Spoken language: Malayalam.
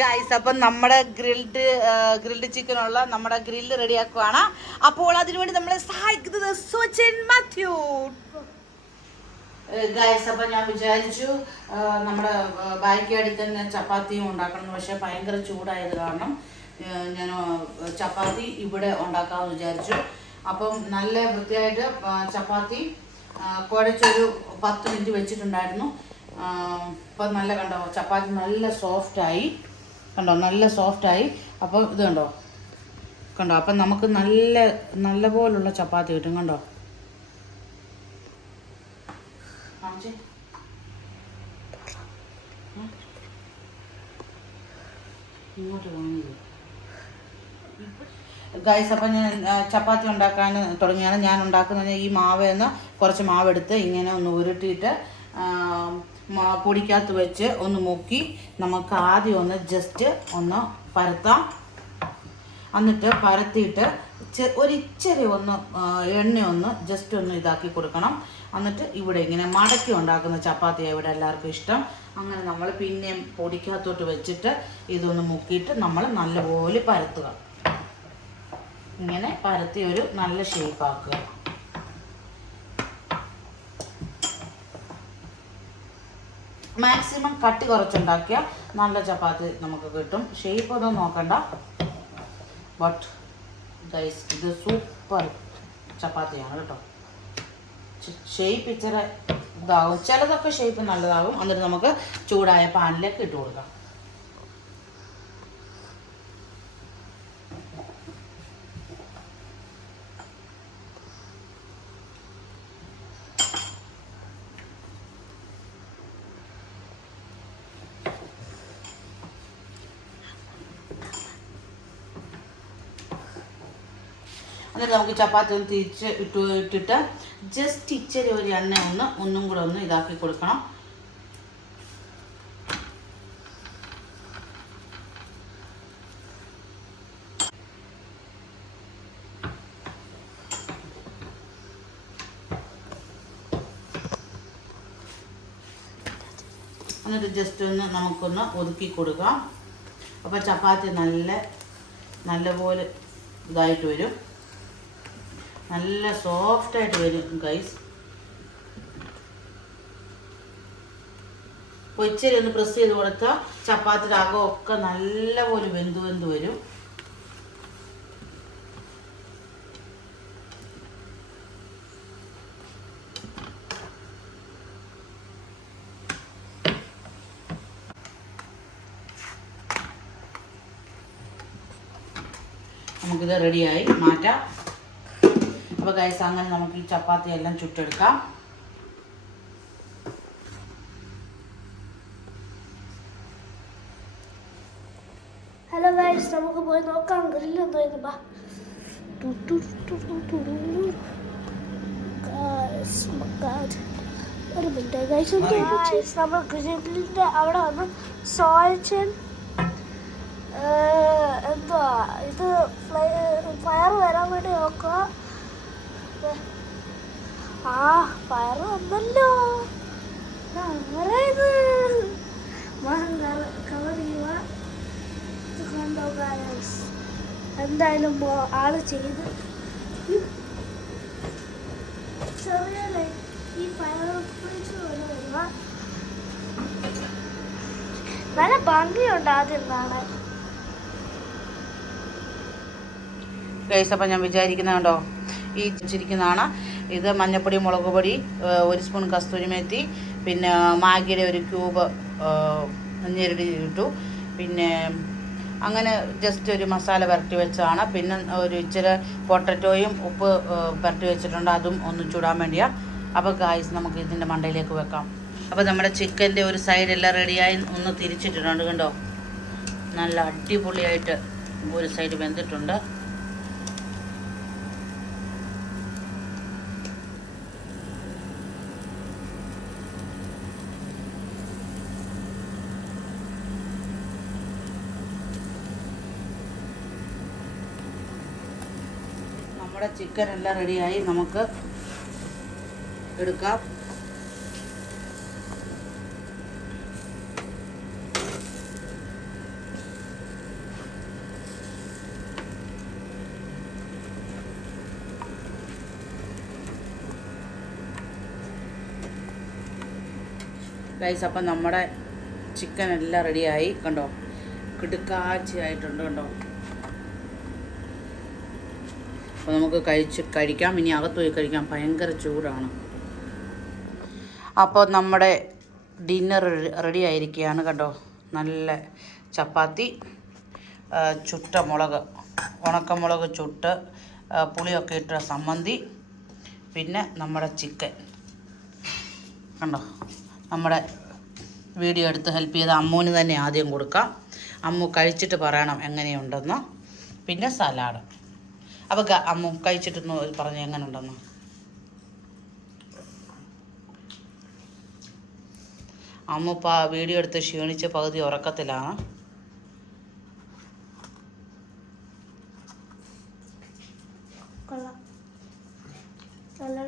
ഗൈസ്, അപ്പം നമ്മുടെ ഗ്രിൽഡ് ചിക്കനുള്ള നമ്മുടെ ഗ്രില്ല് റെഡിയാക്കുവാണ്. അപ്പോൾ അതിനുവേണ്ടി നമ്മളെ സഹായിക്കുന്നത് സച്ചിൻ മാത്യു. ഗൈസ്, അപ്പം ഞാൻ വിചാരിച്ചു നമ്മുടെ ബാക്കിയാടി തന്നെ ചപ്പാത്തിയും ഉണ്ടാക്കണം. പക്ഷെ ഭയങ്കര ചൂടായത് കാരണം ഞാൻ ചപ്പാത്തി ഇവിടെ ഉണ്ടാക്കാമെന്ന് വിചാരിച്ചു. അപ്പം നല്ല വൃത്തിയായിട്ട് ചപ്പാത്തി കുഴച്ചൊരു 10 മിനിറ്റ് വെച്ചിട്ടുണ്ടായിരുന്നു. അപ്പം നല്ല കണ്ടോ, ചപ്പാത്തി നല്ല സോഫ്റ്റായി കണ്ടോ, നല്ല സോഫ്റ്റായി. അപ്പോൾ ഇത് കണ്ടോ കണ്ടോ, അപ്പം നമുക്ക് നല്ല പോലുള്ള ചപ്പാത്തി കിട്ടും. കണ്ടോ, ഇങ്ങോട്ട് വാങ്ങിയത് ഗൈസ്. അപ്പം ഞാൻ ചപ്പാത്തി ഉണ്ടാക്കാൻ തുടങ്ങിയാണ്. ഞാൻ ഉണ്ടാക്കുന്നത് ഈ മാവേന്ന് കുറച്ച് മാവെടുത്ത് ഇങ്ങനെ ഒന്ന് ഉരുട്ടിയിട്ട് പൊടിക്കകത്ത് വെച്ച് ഒന്ന് മുക്കി നമുക്ക് ആദ്യം ഒന്ന് ജസ്റ്റ് ഒന്ന് പരത്താം. എന്നിട്ട് പരത്തിയിട്ട് ഒരിച്ചിരി ഒന്ന് എണ്ണ ഒന്ന് ജസ്റ്റ് ഒന്ന് ഇതാക്കി കൊടുക്കണം. എന്നിട്ട് ഇവിടെ ഇങ്ങനെ മടക്കി ഉണ്ടാക്കുന്ന ചപ്പാത്തിയാണ് ഇവിടെ എല്ലാവർക്കും ഇഷ്ടം. അങ്ങനെ നമ്മൾ പിന്നെയും പൊടിക്കകത്തോട്ട് വെച്ചിട്ട് ഇതൊന്ന് മുക്കിയിട്ട് നമ്മൾ നല്ലപോലെ പരത്തുക. ഇങ്ങനെ പരത്തി ഒരു നല്ല ഷേപ്പാക്കുക. മാക്സിമം കട്ടി കുറച്ചുണ്ടാക്കിയാൽ നല്ല ചപ്പാത്തി നമുക്ക് കിട്ടും. ഷേപ്പ് ഒന്നും നോക്കണ്ട. ബട്ട് ഗൈസ്, ഇത് സൂപ്പർ ചപ്പാത്തിയാണ് കേട്ടോ. ഷേപ്പ് ഇച്ചിരി ഇതാകും, ചിലതൊക്കെ ഷേപ്പ് നല്ലതാകും. എന്നിട്ട് നമുക്ക് ചൂടായ പാനിലേക്ക് ഇട്ട് കൊടുക്കാം. എന്നിട്ട് നമുക്ക് ചപ്പാത്തി ഒന്ന് തിരിച്ച് ഇട്ടിട്ട് ജസ്റ്റ് ഇച്ചിരി ഒരു എണ്ണ ഒന്നും കൂടെ ഒന്ന് ഇതാക്കി കൊടുക്കണം. എന്നിട്ട് ജസ്റ്റ് ഒന്ന് നമുക്കൊന്ന് ഒതുക്കി കൊടുക്കാം. അപ്പോൾ ചപ്പാത്തി നല്ലപോലെ ഇതായിട്ട് വരും, നല്ല സോഫ്റ്റായിട്ട് വരും ഗൈസ്. ഇച്ചിരി ഒന്ന് പ്രസ് ചെയ്ത് കൊടുത്താൽ ചപ്പാത്തിയുടെ അകമൊക്കെ നല്ലപോലെ വെന്ത് വരും. നമുക്കിത് റെഡിയായി മാറ്റാം. അപ്പോൾ ഗൈസ്, അങ്ങനെ നമുക്ക് ഈ ചപ്പാത്തി എല്ലാം ചുട്ടെടുക്കാം. ഹലോ ഗൈസ്, നമുക്ക് പോയി നോക്കാം ഗ്രില്ല് എന്തായിരുന്നു. ഒരു മിനിറ്റ് ഗൈസ്, നമ്മൾ ഗ്രില്ലിൻ്റെ അവിടെ വന്ന് സോൾച്ചൻ എന്തുവാ ഇത് ഫയർ വരാൻ വേണ്ടി നോക്കുക. ഫയർ വന്നല്ലോ. അങ്ങനെ ഇത് കവർ ചെയ്യുക. കണ്ടോ ഗൈസ്, എന്തായാലും ആള് ചെയ്ത് ചെറിയ ഈ ഫയർ വരിക. നല്ല ഭംഗിയുണ്ട് ആദ്യം കാണാൻ ഗൈസ്. അപ്പം ഞാൻ വിചാരിക്കുന്നതുണ്ടോ, ഈ ചിരിക്കുന്നതാണ് ഇത് മഞ്ഞപ്പൊടി, മുളക് പൊടി, 1 സ്പൂൺ കസ്തൂരിമേത്തി, പിന്നെ മാഗിയുടെ ഒരു ക്യൂബ് ഞെരടി ഇട്ടു, പിന്നെ അങ്ങനെ ജസ്റ്റ് ഒരു മസാല പുരട്ടി വെച്ചതാണ്. പിന്നെ ഒരു ഇച്ചിരി പൊട്ടറ്റോയും ഉപ്പ് പുരട്ടി വെച്ചിട്ടുണ്ട്, അതും ഒന്ന് ചൂടാൻ വേണ്ടിയാണ്. അപ്പോൾ ഗായ്സ്, നമുക്ക് ഇതിൻ്റെ മണ്ടയിലേക്ക് വെക്കാം. അപ്പോൾ നമ്മുടെ ചിക്കൻ്റെ ഒരു സൈഡെല്ലാം റെഡിയായി ഒന്ന് തിരിച്ചിട്ടിട്ടുണ്ട്. കണ്ടോ, നല്ല അടിപൊളിയായിട്ട് ഒരു സൈഡ് വെന്തിട്ടുണ്ട്. നമ്മുടെ ചിക്കൻ എല്ലാം റെഡിയായി, നമുക്ക് എടുക്കാം. ഗൈസ് അപ്പം നമ്മുടെ ചിക്കൻ എല്ലാം റെഡിയായി കണ്ടോ, കിടുക്കാച്ചയായിട്ടുണ്ട് കണ്ടോ. അപ്പോൾ നമുക്ക് കഴിക്കാം. ഇനി അകത്ത് പോയി കഴിക്കാം, ഭയങ്കര ചൂടാണ്. അപ്പോൾ നമ്മുടെ ഡിന്നർ റെഡി ആയിരിക്കുകയാണ് കണ്ടോ. നല്ല ചപ്പാത്തി, ചുട്ട മുളക്, ഉണക്കമുളക് ചുട്ട് പുളിയൊക്കെ ഇട്ട സമ്മന്തി, പിന്നെ നമ്മുടെ ചിക്കൻ കണ്ടോ. നമ്മുടെ വീഡിയോ എടുത്ത് ഹെൽപ്പ് ചെയ്ത അമ്മുവിന് തന്നെ ആദ്യം കൊടുക്കാം. അമ്മു കഴിച്ചിട്ട് പറയണം എങ്ങനെയുണ്ടെന്ന്. പിന്നെ സലാഡ്. അപ്പോൾ അമ്മു കഴിച്ചിട്ടൊന്ന് പറഞ്ഞു എങ്ങനെ ഉണ്ടെന്ന്. അമ്മു വീഡിയോ എടുത്ത് ക്ഷീണിച്ച് പകുതി ഉറക്കത്തിലാണ്. കൊള്ളാം, നല്ല